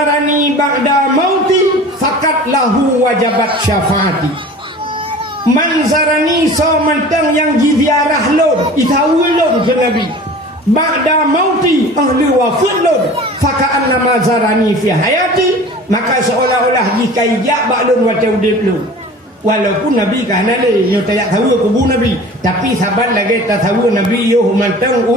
zarani ba'da mauti fakat lahu wajabat syafaati. Man zarani so mentang yang jiziarah lon itahu lon ke Nabi ba'da mauti ahli wafat lon fakaan nama zarani fi hayati, maka seolah-olah jika ijak baklun wacau udip lon. Walaupun Nabi kahana le nyo tak tahu kubu Nabi, tapi sahabat lagi tak tahu Nabi yo mantang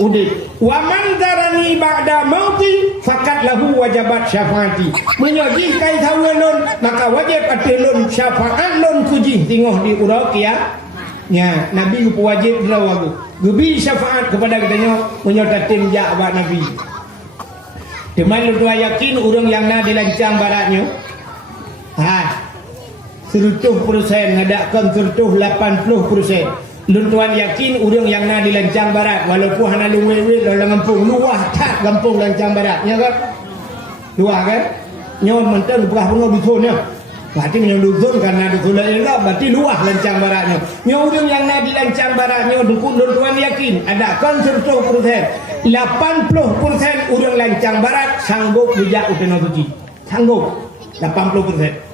udip. Wa man darani ba'da mauti fakat lahu wajabat syafaati. Menyoji kai tahu lon maka wajib atilun syafaat lon kuji tengok di urakia. Ya, Nabi ku wajib lawagu. Gubi syafaat kepada katanya menyotatin ja abad Nabi. Deman lu yakin urang yang na dilancang baratnya. 100% ngadakan 80%. Lun tuan yakin urang yang na di Lancang Barat walaupun hana luwe-luwe dalam kampung luah tak kampung Lancang Barat ya kan? Luah kan? Nyo mentang bekas bunga dusunnya. Berarti nyo dusun karena dusun enggak berarti luah Lancang Baratnya. Nyo urang yang na di Lancang Barat nyo dukun lun tuan yakin ada kan 100%. 80% urang Lancang Barat sanggup bijak utana suci. Sanggup 80%.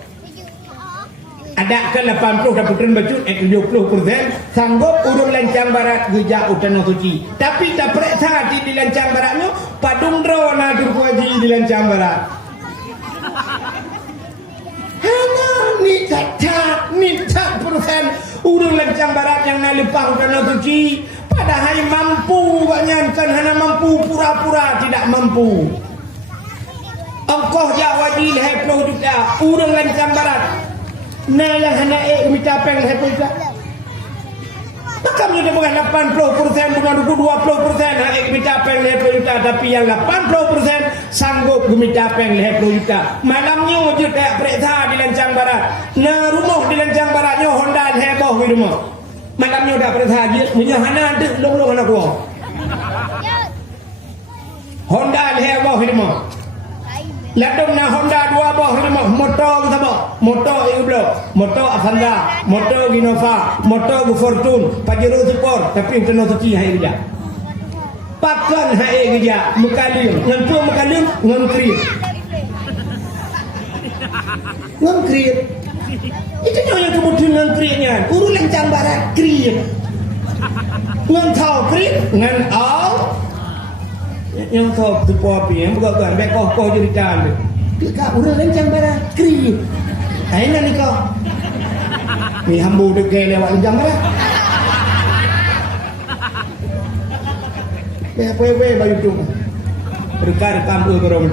Ada ke 80 dapatkan baju 70% sanggup urung Lancang Barat gejak utana suci. Tapi tak periksa di Lancang Baratnya padung drona durkuaji di Lancang Barat. Hanya ni tak persen urung Lancang Barat yang nalipah utana suci. Padahal mampu banyak kan hanya mampu pura-pura tidak mampu. Engkau jawaji leh 10 juta urung Lancang Barat. Nah yang hanya minta peng lepas juga. Takkan dia bukan 80% bukan 20% hanya minta peng lepas juga, tapi yang 80% sanggup minta peng lepas juga. Malamnya je tak periksa di Lancang Barat. Nah rumah di Lancang Baratnya Honda heboh di rumah. Malamnya dah periksa je, punya hana ada long-long anak gua. Honda heboh di rumah. Ladung na Honda 2 boh rumah motor kita boh motor Iblo motor Avanza motor Innova motor Fortune Pajero Sport tapi kena suci hai dia pakan hai dia mukalim ngantu mukalim ngangkrit itu yang kemudian ngangkritnya urus Lancang Barat krit ngantau krit ngan au yang tahu tu api yang bukan baik kau jadi kan kita urang Lancang Barat kri aina ni kau ni hambu dekai lewat Lancang Barat we baju tu berkar kampung korong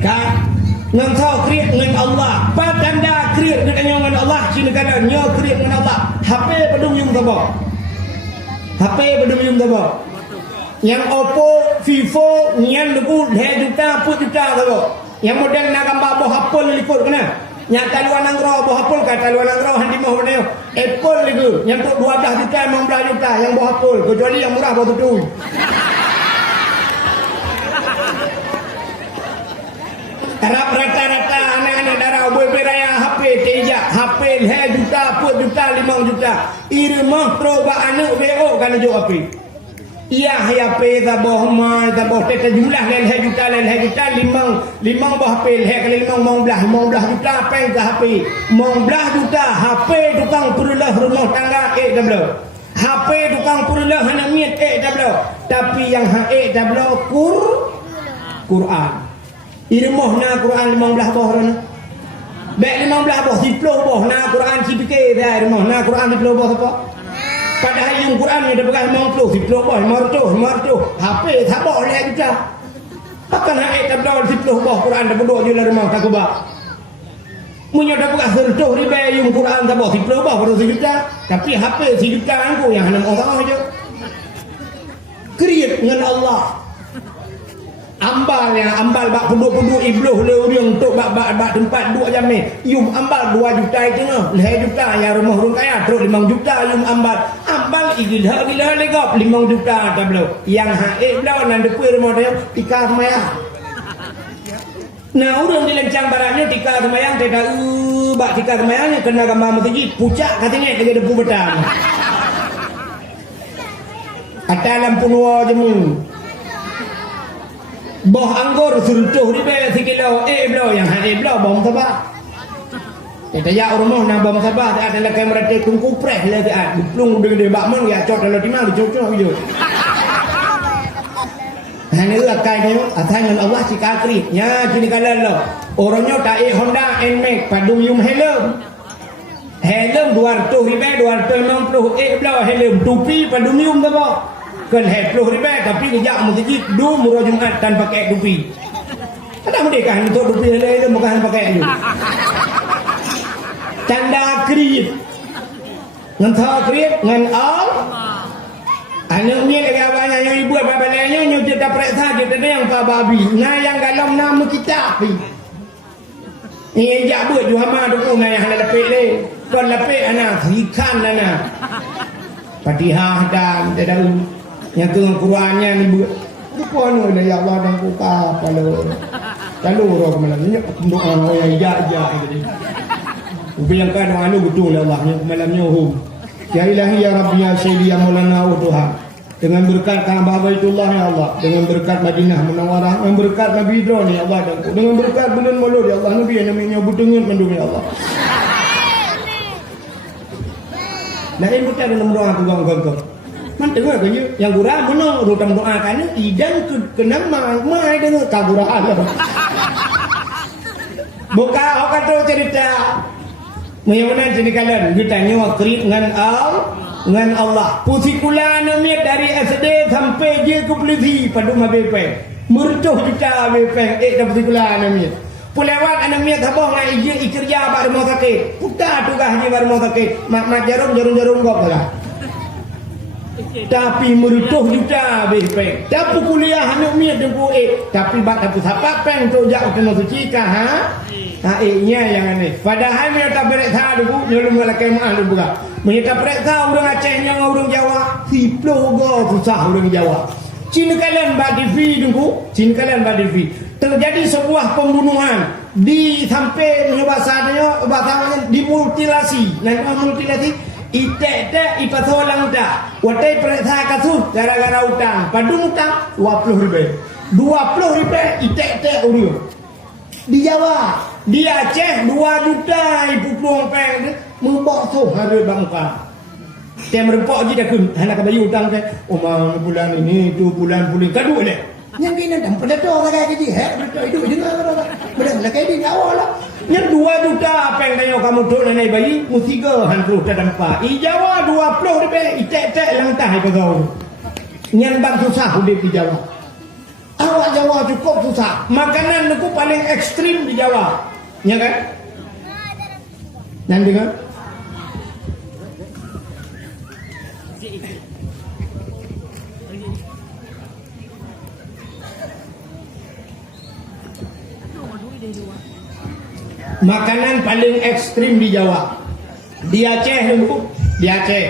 kan ngan tahu kri ngan Allah patanda kri dengan Allah sini kan nyo kri dengan Allah HP pedung yung tabo HP pedung yung tabo yang Oppo, Vivo, nyan debu 2 juta, 4 juta tu. Yang model nak gambar boh Apple likut kena. Yang taluan angro boh Apple kan taluan angro handi mah model Apple lagi. Yang tu 12 juta, 15 juta yang boh Apple. Kecuali yang murah boh tu. Rata-rata anak-anak darah beraya HP tejak HP 2 juta, 4 juta, 5 juta. Irmah proba anak BO kan jual HP. Ia hanya pe taboh mai taboh teta jumlah leh juta limang bah pe leh kali 15 juta pe HP 15 juta HP tukang perlah rumah tangga double HP tukang perlah hanya miet double tapi yang double Quran irmohna Quran 15 boh rana baik 15 boh 10 boh na Quran cipike dah irmohna Quran 10 boh apa. Padahal yang Quran ni dah pegang 50 boh 500 HP tak boleh juga. Akan hak tak dah 10 boh Quran dah berdua je lah rumah tak kubah. Munyo dah pegang 100 ribu yang Quran tak boh 10 boh baru 1 juta. Tapi HP 1 juta aku yang hanya orang aja. Create dengan Allah. Ambal bak penduk-penduk ibluh le urang tok bak tempat duk jamin. Yum ambal 2 juta itu noh. 2 juta ya rumah orang kaya terus 5 juta yum ambal. Ambal gila legap 5 juta tak belum. Yang haik belau nan depan rumah dia tika semayang. Nah urang di Lancang Baratnya tika semayang dia dah bak tika semayangnya kena gambar masjid pucak katanya dengan debu betang. Kata lampu nuwa jemu. boh anggur suruh ribe sikilo blo yang blo bom sabah kita ya rumah na bom sabah ada dalam kamera tekung kupreh lagi plung de bak mang ya cot dalam timang cocok yo hanya akai dia atangan Allah cikakri nya kini kala lo orangnya tak Honda Nmax padu yum helm 200 ribu 260 blo helm tupi padu yum tu bo kan 20 ribu tapi kejak masjid du murah Jumat tan pakai tupi ada merdeka untuk tupi helm bukan pakai tu tanda krip ngan tha krip ngan al anak ni lagi abangnya yang ibu babalanya nyu kita periksa kita yang pa babi ngayang dalam nama kita pi ni ja buat ju hama tu ngayang ada lepek le kon lepek ana ikan ana Fatihah dan dalam yang tengah Qurannya ni buat pun ya Allah dan buka palo lalu roh malam ni doa yang ja tadi ubiangkan anu betul Allahnya malamnya hum ya ilahi ya rabbi ya sayyidi ya maulana Tuhan dengan berkat Ka'bah Baitullah ya Allah dengan berkat Madinah Munawwarah dengan berkat Nabi Idron ya Allah dan dengan berkat bulan Maulud ya Allah Nabi yang namanya budengun mendung ya Allah lain bukan dalam doa gong-gong man dengar ke yang gurah menang rutam doakan idan kenang mai dengar kaguraan buka kata cerita Menyaman jadi kalian kita nyawa kerip dengan Allah. Pusikula namanya dari SD sampai je ke polisi pada rumah BP. Mercuh kita BP. Dah pusikula namanya. Pelewat namanya tabah ngai je kerja pada rumah sakit. Putar tugas je pada rumah sakit. Mak jarum kau lah. Tapi mercuh kita BP. Tapi kuliah namanya tempuh tapi bak tapi siapa peng tu jauh kena suci kah ha? Nya yang aneh. Padahal mereka periksa dulu, nyolong kalau kemah dulu buka. Mereka periksa orang Aceh yang orang Jawa, siplo go susah orang Jawa. Cina kalian bak TV dulu, terjadi sebuah pembunuhan di sampai bahasanya dimutilasi. Nanti mutilasi, itek ipatolang dah. Watai periksa kasus gara-gara utang, padung utang 20 ribu, 20 ribu itek uriu. Di Jawa, di Aceh 2 juta ibu peluang peng membok tu hari bangka. Dia merempok je dah kun. Anak bayi utang ke, omang bulan ini tu bulan kedua le. Yang kena dah pada tu orang kaya gitu, betul itu jenah orang. Betul lah kaya di Jawa lah. Yang 2 juta peng tanya kamu tu nenek bayi, musiga hantu tak dampak. Di Jawa 20 ribu, itek langtah itu kau. Yang bang susah hidup di Jawa. Awak Jawa cukup susah. Makanan aku paling ekstrim di Jawa. Ya kan? Nanti kan? Makanan paling ekstrim di Jawa. Di Aceh dulu. Di Aceh.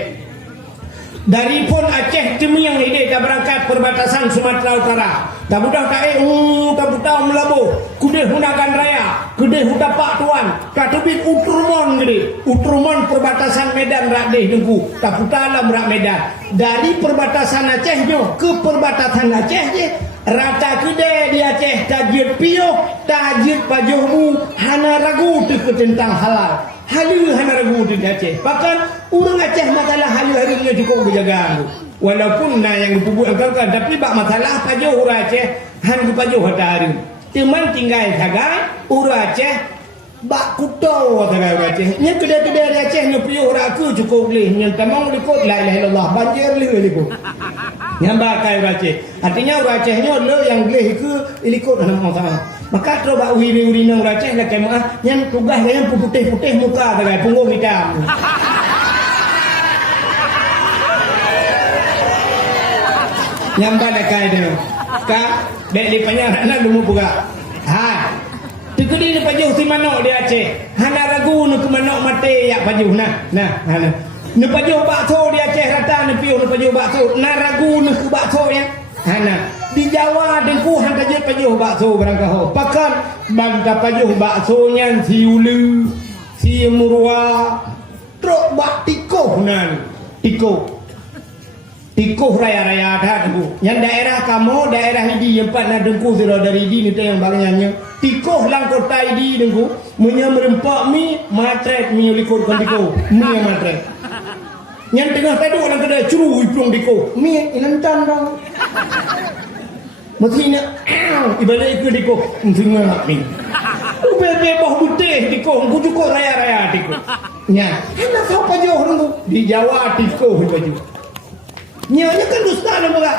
Dari pun Aceh Cemiang ini dah berangkat perbatasan Sumatera Utara. Tak budak tak budak melabuh. Kudeh gunakan raya. Kudeh huda Pak Tuan. Katubit Utrumon gede. Utrumon perbatasan Medan Rakdeh dengku. Tak budak alam Rak Medan. Dari perbatasan Aceh ke perbatasan Aceh je. Rata kudeh di Aceh tajir piuh, tajir pajuhmu, hana ragu tentang halal. Halu hana ragu di Aceh. Bahkan orang Aceh masalah halu harinya cukup berjaga. Walaupun yang dibubuh kan, tapi bak masalah pajuh orang Aceh han pajuh hari. Teman tinggal sagai orang Aceh bak kutau sagai orang Aceh. Nya kedai-kedai di Aceh nya piuh raku cukup boleh. Nya tamang likut la ilaha illallah banjir likut. Yang bakai orang Aceh. Artinya orang Acehnya le yang boleh ke likut dalam masalah. Maka coba uri nang orang Aceh lah kemah yang tugas yang putih-putih muka sagai punggung hitam. Yang balakai dia. Kak, dek lipanya nak lu buka. Ha. Tikudi ni pajuh si manok di Aceh. Hana ragu nu ke manok mati yak pajuh nah. Hana. Nu pajuh bakso di Aceh rata nu piuh nu pajuh bakso. Na ragu nu ke bakso ya. Hana. Di Jawa dengku han tajir pajuh bakso barangkah. Pakan bangka pajuh baksonya si ulu, si murwa, truk bak tiko nan. Tiko. tikuh raya-raya dah dengku. Yang daerah kamu, daerah ini yang empat nak dengku sudah dari ini ni yang bangunannya. Tikuh lang kota ini dengku, merempak mi matrek mi likut kon tikuh. Mi yang matrek. Yang tengah tadi orang kedai curu iplong tikuh. Mi inantan dong. Mesti nak ibadah ikut tikuh. Mesti nak mi. Bebe boh putih tikuh, ku cukup raya-raya tikuh. Nya, hendak apa jauh dengku? Di Jawa tikuh baju. Nyanya kan dusta nama kak.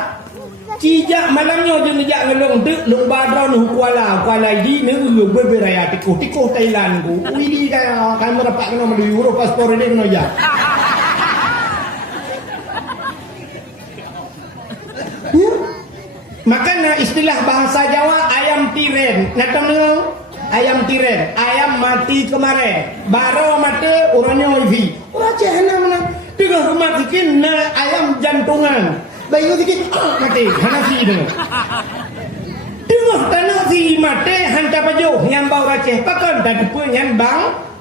Cijak malamnya je ngejak ngelong dek lung badron kuala di ne berberaya tikuh Thailand ku. Widi kan merapak kena melalui euro paspor dia kena ya. Makanya istilah bahasa Jawa ayam tiren. Nak tahu ayam tiren, ayam mati kemarin. Baro mati orangnya wifi. Orang cahana mana? Tengah rumah bikin ayam jantungan. Bayi bikin mati hanasi itu. Tengah tanah si mati hantar baju yang bau raceh pakan dan pun yang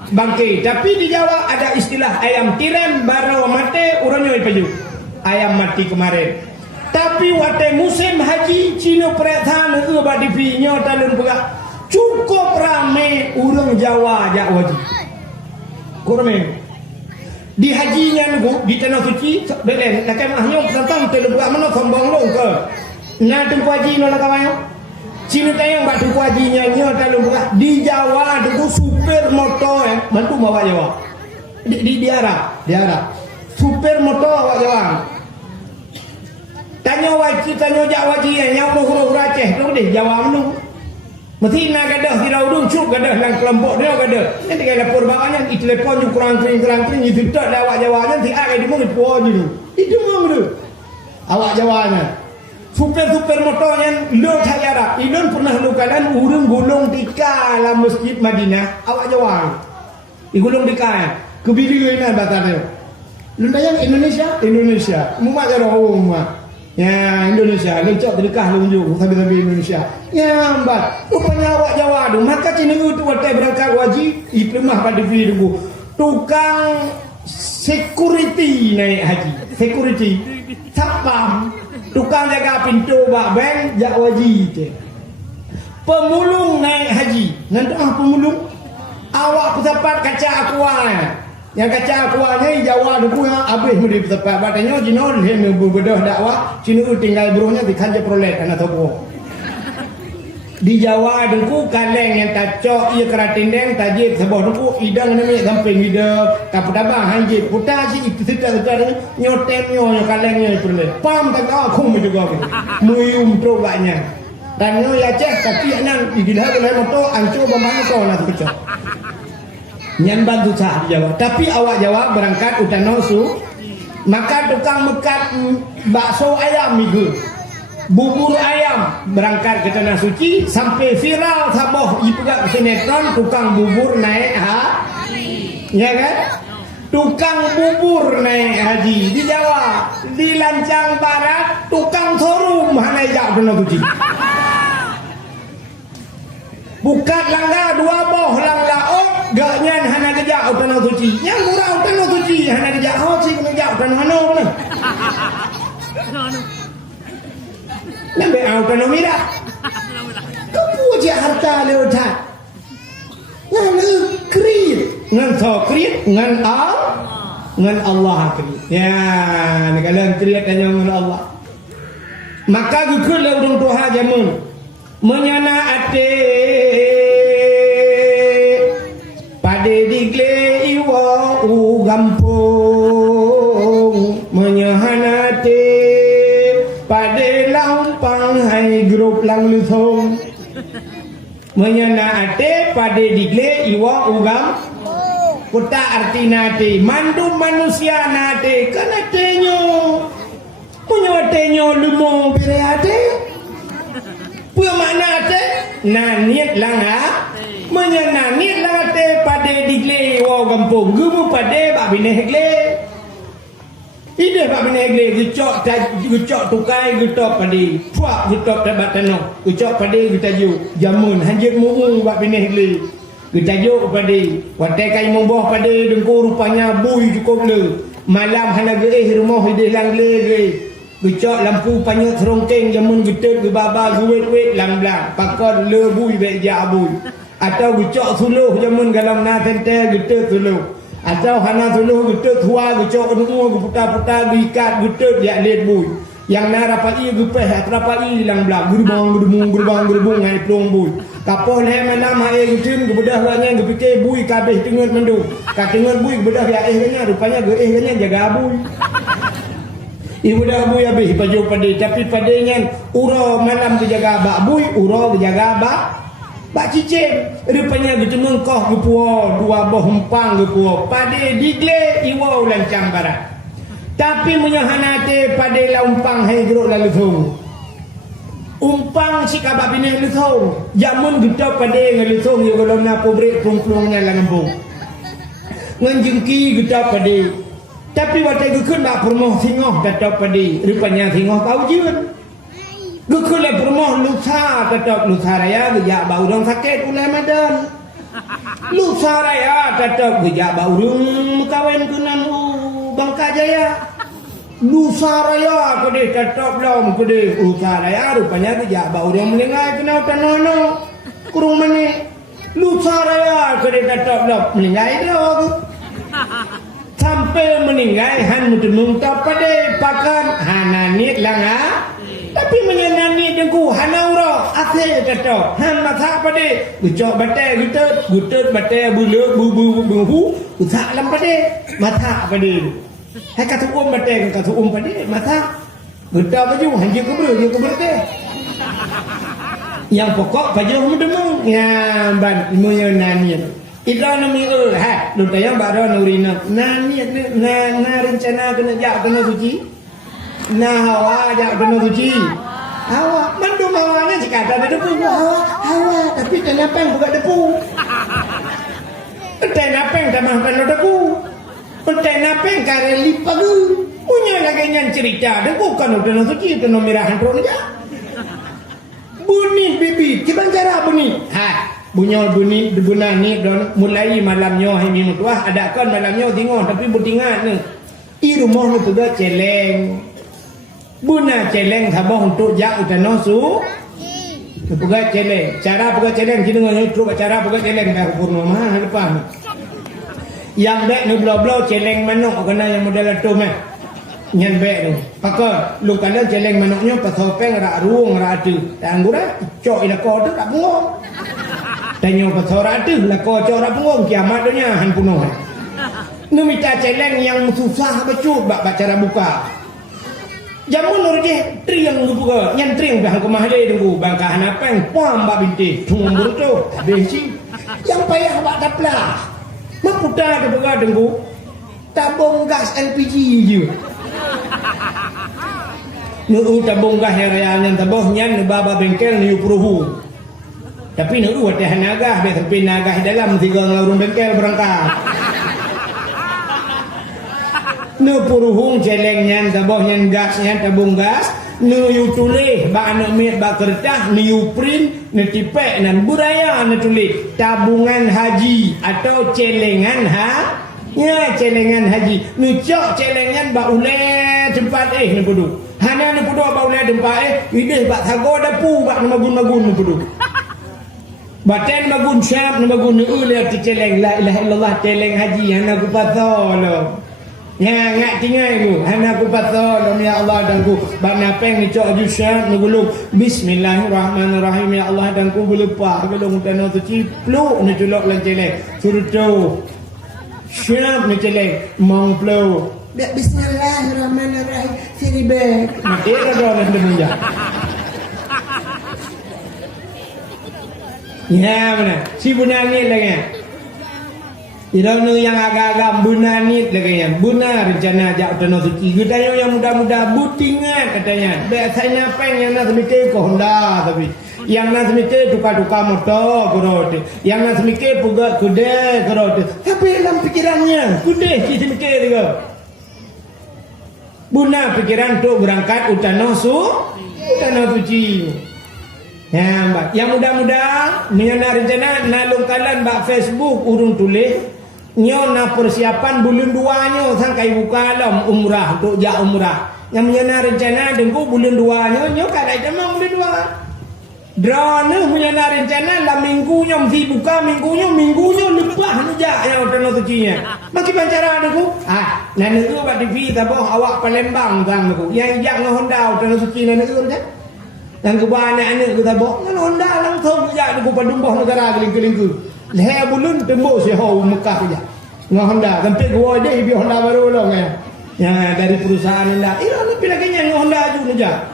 bangke. Tapi di Jawa ada istilah ayam tiren baro mati orangnya baju. Ayam mati kemarin. Tapi waktu musim haji Cina Peratan ubah di pinyo talun pegak cukup ramai orang Jawa jak wajib. Kurang di hajinya nunggu di tanah suci belen nak mahnya tentang terbuat mana sombong long ke na tempat haji no nak kawan Cina tayang bak tempat hajinya nyo talun pegak di Jawa nunggu super motor bantu bawa Jawa di Arab super motor bawa Jawa. Tanya jak wajib yang huruf Aceh tu deh Jawa menung. Mesti nak gadah tidak udung cuk gadah lang kelompok dia gadah. Nanti kalau lapor bawahnya di telefon ju kurang itu tak ada awak Jawanya ti ai di mung puan je. Itu mung tu. Awak Jawanya. Super motornya lo tak Arab. Idon pernah lu kalan urang gulung tika dalam masjid Madinah awak Jawa. Di gulung tika. Kebiliran batare. Lu tayang Indonesia. Mumak jaro rumah. Ya Indonesia, lecok terdekat lunjuk sambil Indonesia. Ya mbak, rupanya awak Jawa tu. Maka Cina itu waktu berangkat wajib, iplemah pada diri tu. Tukang security naik haji, security, sapam, tukang jaga pintu bak bank jak wajib. Pemulung naik haji, nanti pemulung. Awak pesapat kaca akuan. Yang kaca akuannya Jawa dulu yang habis mudi tempat batanya Cina dia berbedah dakwah Cina tinggal beruhnya di kanja prolet anak topo. Di Jawa dulu kaleng yang tacok ia keratindeng tajib sebuah dulu idang namanya samping ida kaputabah hanjit putar si setar nyotemnya kalengnya prolet. Pam tak tahu aku juga gitu. Muyum trobanya. Dan yo ya cek tapi nang digilha oleh motor ancur bamanya kau nak kecok. Nyan bantu sah di Jawa. Tapi awak Jawa berangkat utano su, maka tukang mekat bakso ayam minggu, bubur ayam berangkat ke tanah suci sampai viral saboh ipuga sinetron tukang bubur naik ya kan? Tukang bubur naik haji di Jawa, di Lancang Barat tukang sorum naik jak tanah suci. Bukat langga dua boh langga gak nyan hana gejak tanah suci. Yang murah tanah suci hana gejak sih kena gejak tanah hana mana. Nampak tanah merah. Kepu je harta lewat. Ngan krit, ngan krit, ngan Allah krit. Ya, negala krit hanya ngan Allah. Maka gukul urung Tuhan jamun. Menyana ate pade digle iwa gampung menyahanate pade lampang hai grup lang lusong menyana ate pade digle iwa ugam kota artina te mandu manusia nate kana tenyo punya tenyo lumo bereate punya makna ate naniat langa menyenangit late pada digle wa kampung gumu pada bak bine hegle ide bak bine hegle gucok tukai gutok padi puak gutok tabat tanok gucok padi gutaju jamun hanjit muu bak bine hegle gutaju padi watai kai momboh padi dengku rupanya bui cukup le malam hana ge rumah hidih lang le ge Gecok lampu panyak serongkeng jamun getet ge baba guwet-wet lang-lang pakon lebui be ja abui. Atau gecok suluh jamun galam na tente getet suluh. Atau hana suluh getet tua gecok nu putar-putar diikat getet dia let bui. Yang na rapai gepeh rapai lang-lang gerbang ngai plong bui. Kapon he malam air gudin gebedah langan gepike bui kabeh tenget mendu. Ka tenget bui gebedah ya nya rupanya ge nya jaga bui. Ibu dah bui habis baju pada tapi padanya ura malam berjaga bak bui ura berjaga bak cicing rupanya gitu mengkoh gepuo dua boh empang gepuo pada digle iwa lancang barat tapi menyahanate pada laumpang hai geruk lalu thong umpang si kabak bini lalu thong jamun gitu pada lalu thong yo kalau na pobrek plung-plungnya langembung nganjengki gitu pada tapi waktu gukun bak permoh singoh tetap padi rupanya singoh tahu jiun gukun le permoh lusa tetap lusa raya gejak bau dong sakit ulai madan lusa raya tetap gejak bau dong kawan kunan Bangka Jaya lusa raya kode tetap lom kode lusa raya rupanya gejak bau dong melingai kena tanono kurung mani lusa raya kode tetap lom melingai dong sampai meninggal han mudunung pada pakan hananit langa tapi menyenani dengku hanauro ate teto han mata pada gecok bate gutet bate bulu bubu usak lam pada mata pada hai kata bate kata pada mata geda baju hanya kubur teh yang pokok baju mudunung ya ban menyenani Idranomi lu tayang baro nurina nani na rencana kena jak kena suci na hawa jak kena suci hawa mandu mawanya si kata ada depu hawa tapi tenapeng buka depu tenapeng tamah kan depu tenapeng kare lipagu punya lagi nyan cerita depu kan kena suci kena mirahan ron ja bunyi bibi kiban cara bunyi Bunyol bunyi dibunani don mulai malamnya hari minggu tuah ada kan malamnya tengok tapi bertingat ni. I rumah ni juga celeng. Buna celeng sabah untuk jak utano su. Juga celeng. Cara juga celeng kita ngene terus cara juga celeng dah purnama depan. Yang dek ni blau-blau celeng manuk kena yang model atom nyan bek tu. Pakar lu kala celeng manuknya pasopeng ra ruang ra atu. Tanggura cok ina ko tu tak bengong. Tanya pasal ada lah kau cakap pun kiamat dunia han punuh. Ni minta celeng yang susah becut bak cara buka. Jamun urje triang buka, yang triang dah ke mahal tunggu bangka hanapeng pam bak binti tunggu burto habis si. Yang payah bak daplah. Maputa ke buka tunggu. Tabung gas LPG je. Nu tabung gas yang taboh nyan baba bengkel ni peruhu. Tapi nak buat teh nagah be sampai nagah dalam tiga ngurung bengkel berangkat. Nu puruhung celengnya tabah nyan gasnya tabung gas, nu yu tulis ba anak met ba kertas, nu yu print, nu tipek nan budaya nu tulis tabungan haji atau celengan ya celengan haji. Nu cok celengan ba ulai tempat nu pudu. Hana nu pudu ba ulai tempat ide ba thago dapu ba magun-magun nu pudu. Baten bagun syab na bagun ulah ti celeng la ilaha illallah celeng haji hana ku patolo. Ya ngak tinggal ku hana ku patolo ya Allah dan ku bana peng ni cok ju syab ngulung bismillahirrahmanirrahim ya Allah dan ku belupa gelung tanah tu ciplu ni tulok lan celeng surto. Syab ni celeng mong plo. Bismillahirrahmanirrahim siribe. Mati dah dah dunia. Ya mana si bunani lagi irau yang agak-agak bunani lagi ya buna rencana ajak utano suci katanya yang muda-muda butingan katanya be saya peng yang nak mikir ke Honda tapi yang nak mikir tukar-tukar motor kerot yang nak mikir pugat kuda kerot tapi dalam pikirannya kuda kita mikir juga buna pikiran tu berangkat utano suci. Ya, mbak. Yang muda-muda menyana rencana nalung kalan mbak Facebook urung tulis Nyo na persiapan bulan 2 nyo sangkai buka alam umrah untuk jak umrah. Yang menyana rencana dengku bulan 2 nyo kadai demam bulan 2. Drone menyana rencana lah minggu nyo mesti buka minggu nyo lebah nu jak yang tanah sucinya. Maki pancara dengku. Nah negeri buat TV taboh awak Palembang tang dengku. Yang jak ngah Honda tanah suci na negeri kan. Dan kebanyakan anak kita bawa dengan Honda langsung saja di Padumbuh negara keling-keling ke. Leher bulan tembus ya Mekah saja. Dengan Honda sampai gua dia biar Honda baru lah kan. Ya dari perusahaan Honda. Ini pilih kayaknya dengan Honda juga saja.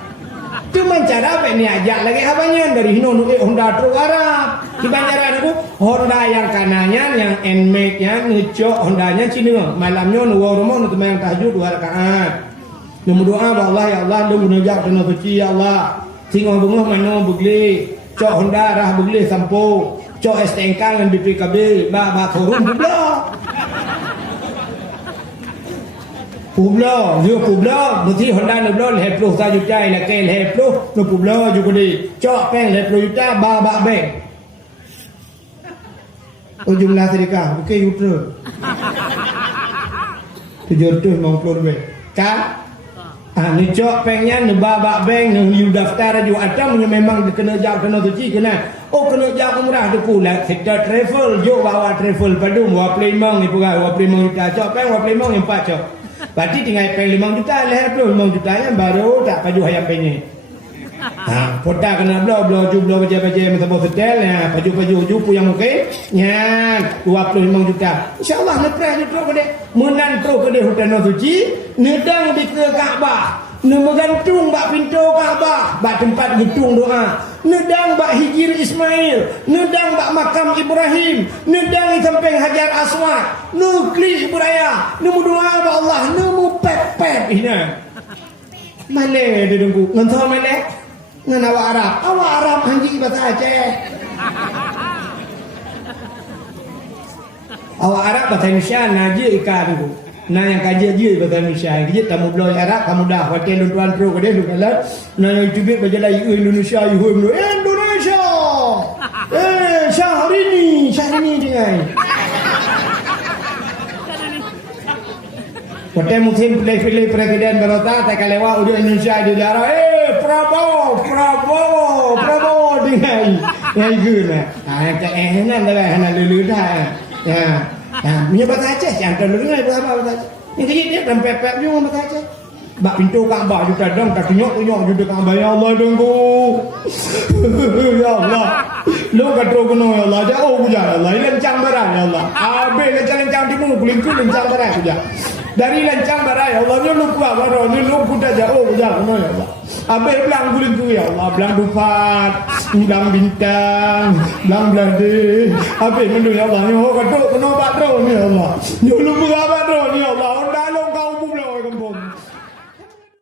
Cuma cara apa ni ajak lagi abangnya dari Hino Honda truk Arab. Di bandara itu Honda yang kanannya yang Nmax-nya ngecok Hondanya Cina. Malamnya nuwa rumah nu yang tahajud 2 rakaat. Nombor doa Allah ya Allah lu munajat tanah suci ya Allah. Singong bunga mana bugli, cok Honda rah bugli sampo, cok STNK dengan BPKB, ba turun Publo, nanti Honda neblo leplo sa juta, laki leplo, no publo juga di, cok peng leplo juta, ba beng. Jumlah sedekah, bukan yutra. 700 50 lebih, kan? Ni cok pengnya ni babak bank ni daftar juga ada memang kena jauh kena suci kena kena jauh umrah tu pula sektor travel jo bawa travel padu bawa Plymouth ni pula bawa Plymouth juta cok peng bawa Plymouth yang 4 cok berarti tinggal peng 5 juta leher 5 juta yang baru tak paju hayam pengnya Poda kena blo baca macam hotel ya paju jupu yang okey nyan 25 juta insyaallah lepres ni terus ke menan terus ke hutan suci nedang di ke Kaabah megantung bak pintu Kaabah bak tempat getung doa nedang bak hijir Ismail nedang bak makam Ibrahim nedang di samping Hajar Aswad nukli Ibrahim nemu doa bak Allah nemu pep ini male dia tunggu ngentau male dengan awak Arab anjing bahasa Aceh awak Arab bahasa Indonesia naji ikan tu nah yang kaji je bahasa Indonesia dia tamu belah Arab kamu dah hotel tuan pro ke dia lu kalat nah yang tubik baca lagi Indonesia Syahrini dengan hotel musim pilih presiden berota tak lewat udah Indonesia di darah Prabowo dengan yang guna yang nan dah hana lulu dah ya punya bahasa Aceh yang terlalu dengar bahasa Aceh yang kecil dia dan pep juga bahasa Aceh bak pintu Kaabah juga dong tak tunjuk juga Kaabah ya Allah dongku ya Allah lo katro kuno ya Allah jauh puja ya Allah lencang barang ya Allah abe lencang timur kulingku lencang barang puja dari lencang barang ya Allah ni lupa baru ni lupa jauh puja kuno ya Allah abe belang kulingku ya Allah belang dufat belang bintang belang belade abe mendu ya Allah ni ho katro kuno patro ni ya Allah ni lupa apa